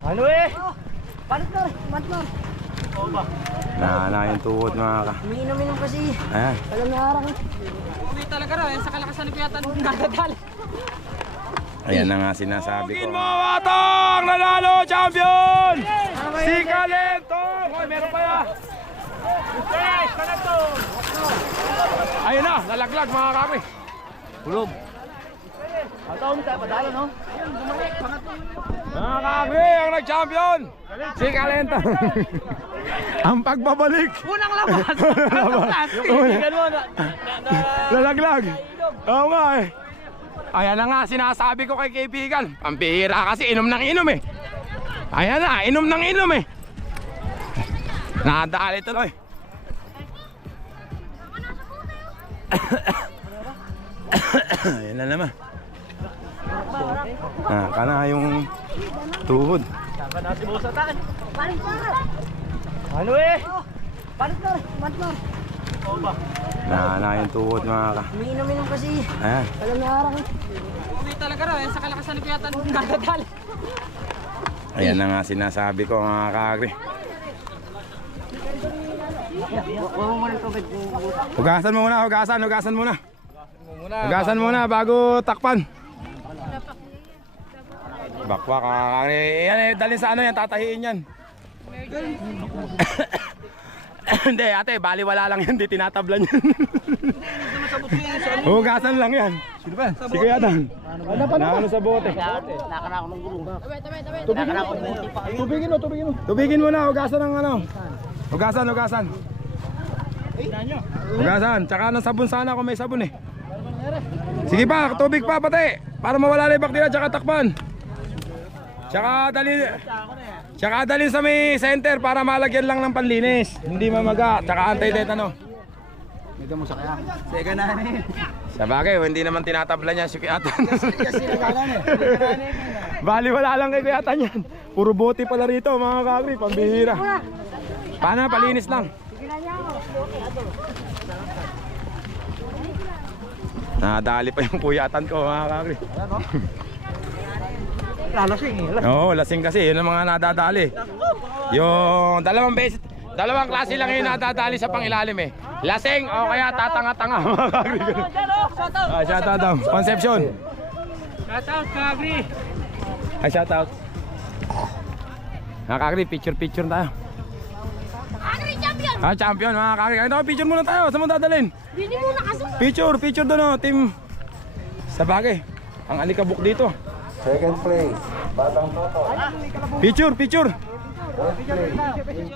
Ano eh? Partner, partner. Na yung tuhod mga ka. Umiinom-inom kasi. Ayan. Alam na harang. Hindi talaga raw, sa kalakasan ni Kuyatan nadadali. Ayan na nga sinasabi ko. Mo Atong! Nanalo! Champion! Si Kalento! Hoy, meron pa yan! Yes, Kalento! Ayun na, nalaglag mga kami. Hulog. Ataon tayo, padalo no? Mga kami, ang nag-champion! Si Kalento! Ang pagbabalik! Unang labas! Lalaglag! Oo nga eh. Ayan na nga, sinasabi ko kay kaibigan. Pampihira kasi, inom ng inom eh. Ayan na, inom ng inom eh. Nadali tuloy. Ayan na naman. Kana yung tuhod. Saka na si Bosa tayo. Ano eh? Partner, partner. Na yung tuhod mga ka. Umiinom-inom kasi. Ayan. Alam na harang. Hindi talaga raw, sa kalakasan ni Kuyatan nadadali. Ayan na nga sinasabi ko mga kaagri. Huwag mo muna ng tubig. Hugasan mo muna, hugasan muna. Hugasan muna bago takpan. Bakwak kakakari. Yan eh, dalhin sa ano yan, tatahiin yan. Hindi ate, baliwala lang yan, di tinatablan yan. Hugasan lang yan. Sino ba? Si Kuya Dan. Ano sa bote? Nakana ako ng gulong. Tubigin mo na, hugasan ng ano. Hugasan. Hugasan, tsaka ng sabon sana kung may sabon eh. Sige pa, tubig pa pati. Para mawala na yung bakterya, tsaka takpan. Tsaka dalhin sa may center para malagyan lang ng panlinis. Hindi mamaga, tsaka anti-tetano. May mo sa kaya. Sega na eh. Sa bagay, hindi naman tinatabla niya si Kuyatan. Bali wala lang kay Kuyatan yan. Puro bote pala rito mga kakri, pambihira. Paano, palinis lang. Nadali pa yung Kuyatan ko mga kakri. Lalasing eh. Oo, lasing kasi, yun ang mga nadadali. Yung dalawang klase lang yung nadadali sa pangilalim eh. Lasing o kaya tatanga-tanga mga kakri. Shout out daw, Concepcion. Shout out, Kagri! Ay, shout out. Mga kakri, picture tayo. Ano yung champion? Champion mga kakri. Ito, picture muna tayo, saan mo dadalhin? Hindi muna kasi. Picture doon o, team. Sa bagay, ang alikabok dito. Second place, Batang Toto. Picture.